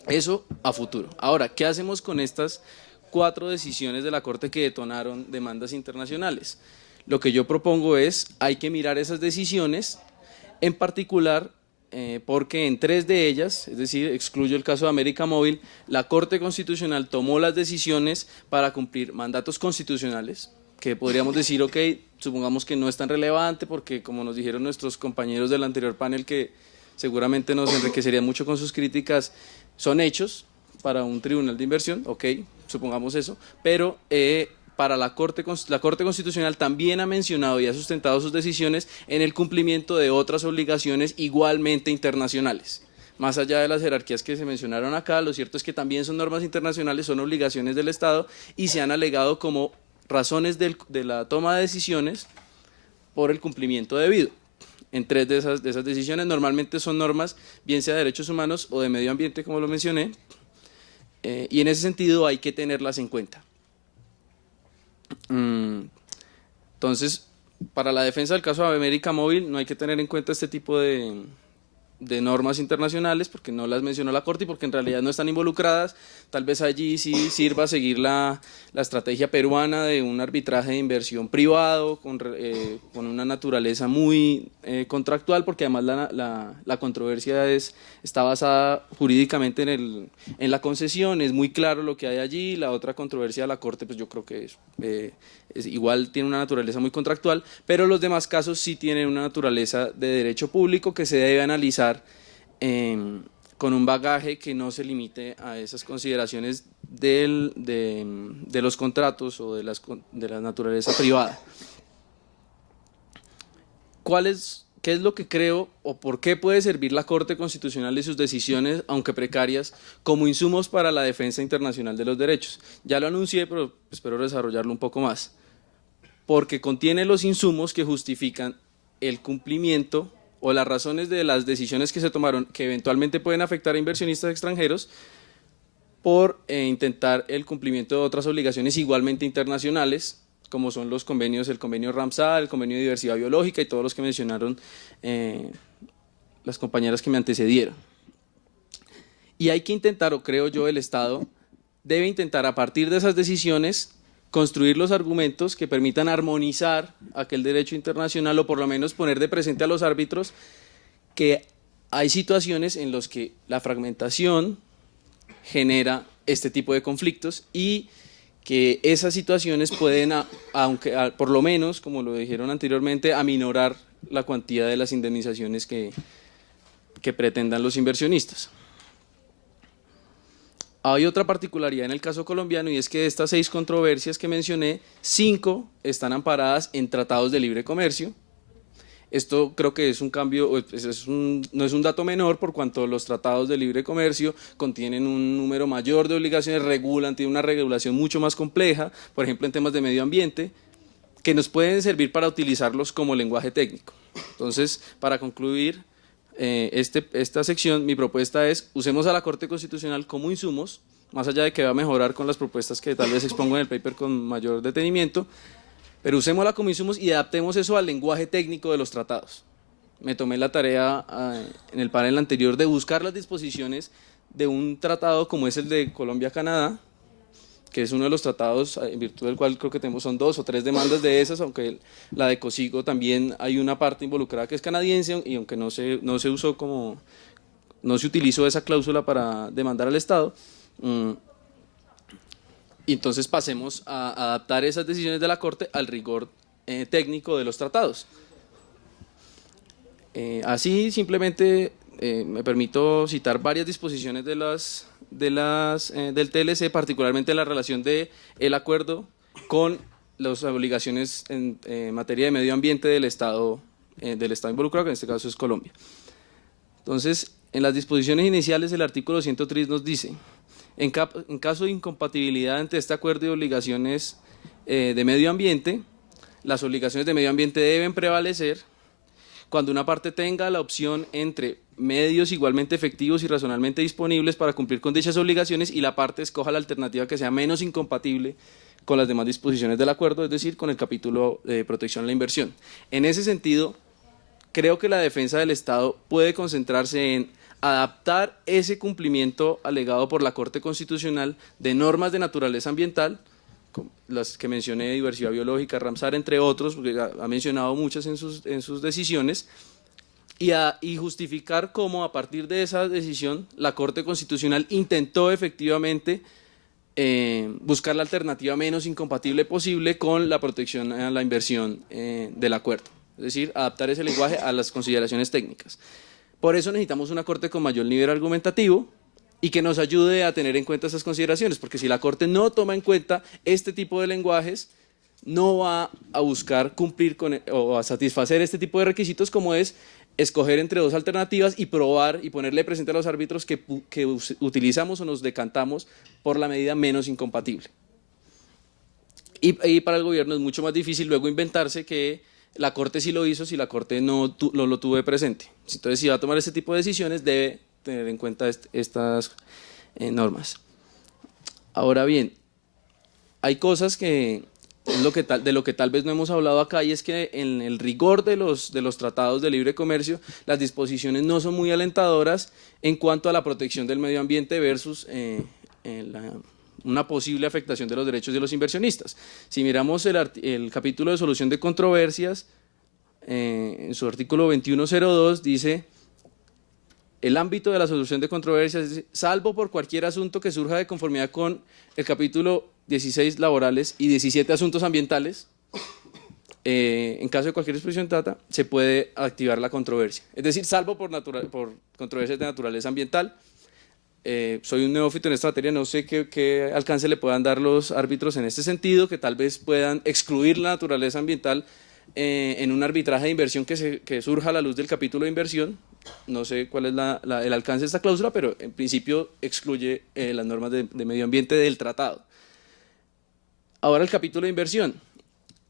Eso a futuro. Ahora, ¿qué hacemos con estas 4 decisiones de la Corte que detonaron demandas internacionales? Lo que yo propongo es, hay que mirar esas decisiones, en particular porque en 3 de ellas, es decir, excluyo el caso de América Móvil, la Corte Constitucional tomó las decisiones para cumplir mandatos constitucionales, que podríamos decir, ok, supongamos que no es tan relevante porque, como nos dijeron nuestros compañeros del anterior panel, que seguramente nos enriquecerían mucho con sus críticas, son hechos para un tribunal de inversión, ok, supongamos eso, pero para la Corte Constitucional también ha mencionado y ha sustentado sus decisiones en el cumplimiento de otras obligaciones igualmente internacionales. Más allá de las jerarquías que se mencionaron acá, lo cierto es que también son normas internacionales, son obligaciones del Estado y se han alegado como razones de la toma de decisiones por el cumplimiento debido. En 3 de esas decisiones normalmente son normas, bien sea de derechos humanos o de medio ambiente, como lo mencioné, y en ese sentido hay que tenerlas en cuenta. Entonces, para la defensa del caso de América Móvil no hay que tener en cuenta este tipo de normas internacionales porque no las mencionó la Corte y porque en realidad no están involucradas. Tal vez allí sí sirva seguir la estrategia peruana de un arbitraje de inversión privado con una naturaleza muy contractual, porque además la controversia está basada jurídicamente en la concesión, es muy claro lo que hay allí. La otra controversia de la Corte, pues yo creo que igual tiene una naturaleza muy contractual, pero los demás casos sí tienen una naturaleza de derecho público que se debe analizar con un bagaje que no se limite a esas consideraciones de los contratos o de la naturaleza privada. ¿Qué es lo que creo o por qué puede servir la Corte Constitucional y sus decisiones, aunque precarias, como insumos para la defensa internacional de los derechos? Ya lo anuncié, pero espero desarrollarlo un poco más. Porque contiene los insumos que justifican el cumplimiento o las razones de las decisiones que se tomaron que eventualmente pueden afectar a inversionistas extranjeros por intentar el cumplimiento de otras obligaciones igualmente internacionales, como son los convenios, el convenio Ramsar, el convenio de diversidad biológica y todos los que mencionaron las compañeras que me antecedieron. Y hay que intentar, o creo yo, el Estado debe intentar a partir de esas decisiones construir los argumentos que permitan armonizar aquel derecho internacional, o por lo menos poner de presente a los árbitros que hay situaciones en las que la fragmentación genera este tipo de conflictos y que esas situaciones pueden, por lo menos, como lo dijeron anteriormente, aminorar la cuantía de las indemnizaciones que pretendan los inversionistas. Hay otra particularidad en el caso colombiano, y es que de estas 6 controversias que mencioné, 5 están amparadas en tratados de libre comercio. Esto creo que es un cambio, no es un dato menor, por cuanto los tratados de libre comercio contienen un número mayor de obligaciones, tienen una regulación mucho más compleja, por ejemplo en temas de medio ambiente, que nos pueden servir para utilizarlos como lenguaje técnico. Entonces, para concluir esta sección, mi propuesta es: usemos a la Corte Constitucional como insumos, más allá de que va a mejorar con las propuestas que tal vez expongo en el paper con mayor detenimiento, pero usémosla como insumos y adaptemos eso al lenguaje técnico de los tratados. Me tomé la tarea en el panel anterior de buscar las disposiciones de un tratado como es el de Colombia-Canadá, que es uno de los tratados en virtud del cual creo que son 2 o 3 demandas de esas, aunque la de Cosigo también hay una parte involucrada que es canadiense, y aunque no se utilizó esa cláusula para demandar al Estado. Y entonces pasemos a adaptar esas decisiones de la Corte al rigor técnico de los tratados. Así simplemente me permito citar varias disposiciones del TLC, particularmente la relación del acuerdo con las obligaciones en materia de medio ambiente del Estado involucrado, que en este caso es Colombia. Entonces, en las disposiciones iniciales el artículo 103 nos dice: en caso de incompatibilidad entre este acuerdo y obligaciones de medio ambiente, las obligaciones de medio ambiente deben prevalecer cuando una parte tenga la opción entre medios igualmente efectivos y razonablemente disponibles para cumplir con dichas obligaciones y la parte escoja la alternativa que sea menos incompatible con las demás disposiciones del acuerdo, es decir, con el capítulo de protección a la inversión. En ese sentido, creo que la defensa del Estado puede concentrarse en adaptar ese cumplimiento alegado por la Corte Constitucional de normas de naturaleza ambiental, las que mencioné, diversidad biológica, Ramsar, entre otros, porque ha mencionado muchas en sus decisiones, y justificar cómo a partir de esa decisión la Corte Constitucional intentó efectivamente buscar la alternativa menos incompatible posible con la protección a la inversión del acuerdo, es decir, adaptar ese lenguaje a las consideraciones técnicas. Por eso necesitamos una Corte con mayor nivel argumentativo y que nos ayude a tener en cuenta esas consideraciones, porque si la Corte no toma en cuenta este tipo de lenguajes, no va a buscar cumplir con o a satisfacer este tipo de requisitos, como es escoger entre dos alternativas y probar y ponerle presente a los árbitros que utilizamos o nos decantamos por la medida menos incompatible. Y para el gobierno es mucho más difícil luego inventarse que la Corte sí lo hizo si la Corte no lo tuvo presente. Entonces, si va a tomar este tipo de decisiones, debe tener en cuenta estas normas. Ahora bien, hay cosas que de lo que tal vez no hemos hablado acá, y es que en el rigor de los tratados de libre comercio, las disposiciones no son muy alentadoras en cuanto a la protección del medio ambiente versus una posible afectación de los derechos de los inversionistas. Si miramos el capítulo de solución de controversias, en su artículo 2102 dice: el ámbito de la solución de controversias, salvo por cualquier asunto que surja de conformidad con el capítulo 16 laborales y 17 asuntos ambientales, en caso de cualquier disposición trata, se puede activar la controversia. Es decir, salvo por controversias de naturaleza ambiental. Soy un neófito en esta materia, no sé qué alcance le puedan dar los árbitros en este sentido, que tal vez puedan excluir la naturaleza ambiental en un arbitraje de inversión que surja a la luz del capítulo de inversión. No sé cuál es el alcance de esta cláusula, pero en principio excluye las normas de medio ambiente del tratado. Ahora el capítulo de inversión,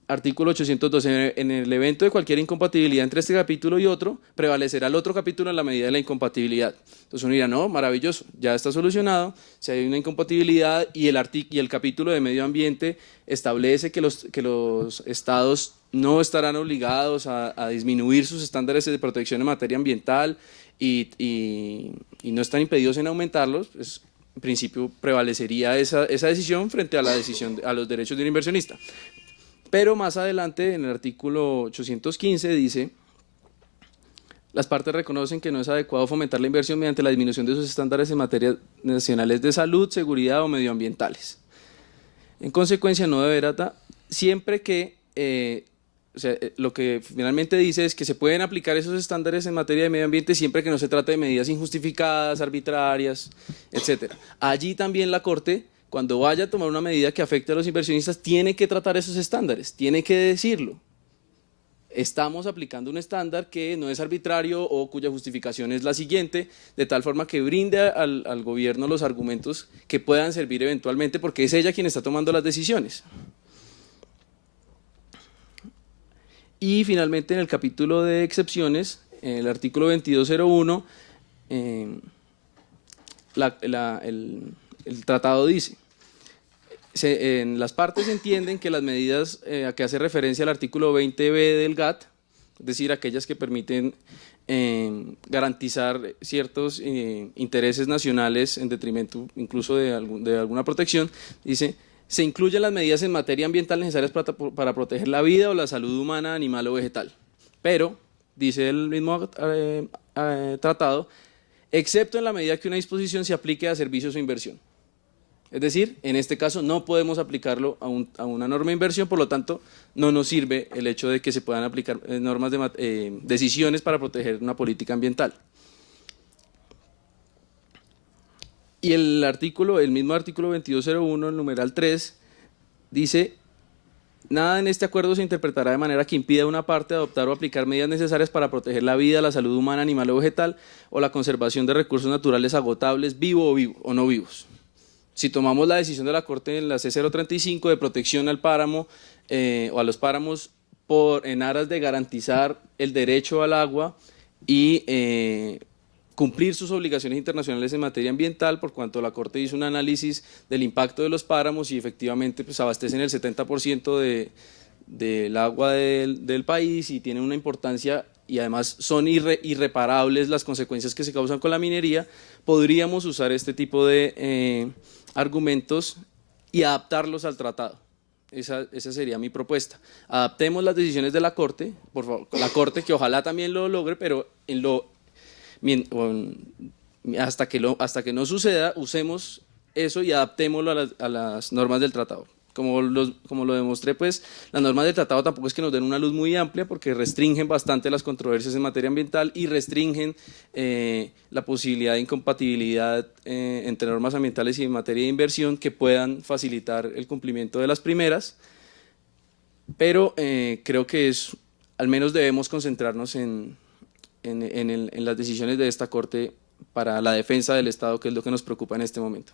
artículo 812, en el evento de cualquier incompatibilidad entre este capítulo y otro, prevalecerá el otro capítulo en la medida de la incompatibilidad. Entonces uno dirá, no, maravilloso, ya está solucionado, si hay una incompatibilidad y el capítulo de medio ambiente establece que los estados no estarán obligados a disminuir sus estándares de protección en materia ambiental y no están impedidos en aumentarlos, pues, en principio prevalecería esa decisión frente a la decisión a los derechos de un inversionista. Pero más adelante, en el artículo 815, dice: las partes reconocen que no es adecuado fomentar la inversión mediante la disminución de sus estándares en materia nacionales de salud, seguridad o medioambientales. En consecuencia, no deberá, siempre que, lo que finalmente dice es que se pueden aplicar esos estándares en materia de medio ambiente siempre que no se trate de medidas injustificadas, arbitrarias, etc. Allí también la Corte, cuando vaya a tomar una medida que afecte a los inversionistas, tiene que tratar esos estándares, tiene que decirlo. Estamos aplicando un estándar que no es arbitrario o cuya justificación es la siguiente, de tal forma que brinde al gobierno los argumentos que puedan servir eventualmente, porque es ella quien está tomando las decisiones. Y finalmente, en el capítulo de excepciones, en el artículo 2201, el tratado dice: en las partes entienden que las medidas a que hace referencia el artículo 20b del GATT, es decir, aquellas que permiten garantizar ciertos intereses nacionales en detrimento incluso de alguna protección, dice: se incluyen las medidas en materia ambiental necesarias para proteger la vida o la salud humana, animal o vegetal. Pero, dice el mismo tratado, excepto en la medida que una disposición se aplique a servicios o inversión. Es decir, en este caso no podemos aplicarlo a una norma de inversión, por lo tanto no nos sirve el hecho de que se puedan aplicar normas decisiones para proteger una política ambiental. Y el mismo artículo 2201, el numeral 3, dice: nada en este acuerdo se interpretará de manera que impida a una parte adoptar o aplicar medidas necesarias para proteger la vida, la salud humana, animal o vegetal, o la conservación de recursos naturales agotables, vivo o no vivos. Si tomamos la decisión de la Corte en la C035 de protección al páramo o a los páramos en aras de garantizar el derecho al agua y cumplir sus obligaciones internacionales en materia ambiental, por cuanto la Corte hizo un análisis del impacto de los páramos y efectivamente pues, abastecen el 70% del agua del país y tienen una importancia y además son irreparables las consecuencias que se causan con la minería. Podríamos usar este tipo de argumentos y adaptarlos al tratado. Esa sería mi propuesta. Adaptemos las decisiones de la Corte, por favor, la Corte que ojalá también lo logre, pero hasta que no suceda, usemos eso y adaptémoslo a las normas del tratado. Como lo demostré, pues las normas del tratado tampoco es que nos den una luz muy amplia porque restringen bastante las controversias en materia ambiental y restringen la posibilidad de incompatibilidad entre normas ambientales y en materia de inversión que puedan facilitar el cumplimiento de las primeras, pero creo que al menos debemos concentrarnos en las decisiones de esta Corte para la defensa del Estado, que es lo que nos preocupa en este momento.